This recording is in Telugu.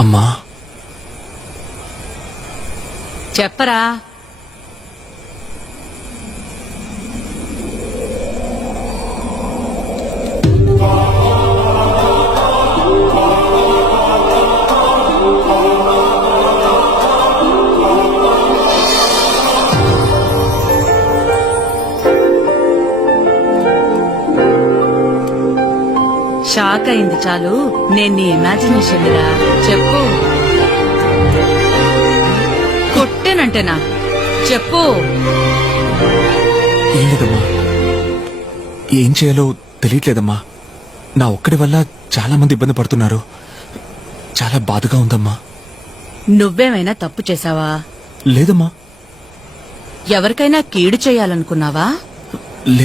అమ్మా చెప్పరా. షాక్ అయింది చాలు. నేను నీ ఇమాజినేషన్ రా. చెప్పు. కొట్టేనంటేనా? చెప్పు. ఏం లేదమ్మా, ఏం చేయాలో తెలియట్లేదమ్మా. నా ఒక్కడి వల్ల చాలా మంది ఇబ్బంది పడుతున్నారు. చాలా బాధగా ఉందమ్మా. నువ్వేమైనా తప్పు చేశావా? లేదమ్మా. ఎవరికైనా కీడు చేయాలనుకున్నావా? లేదు.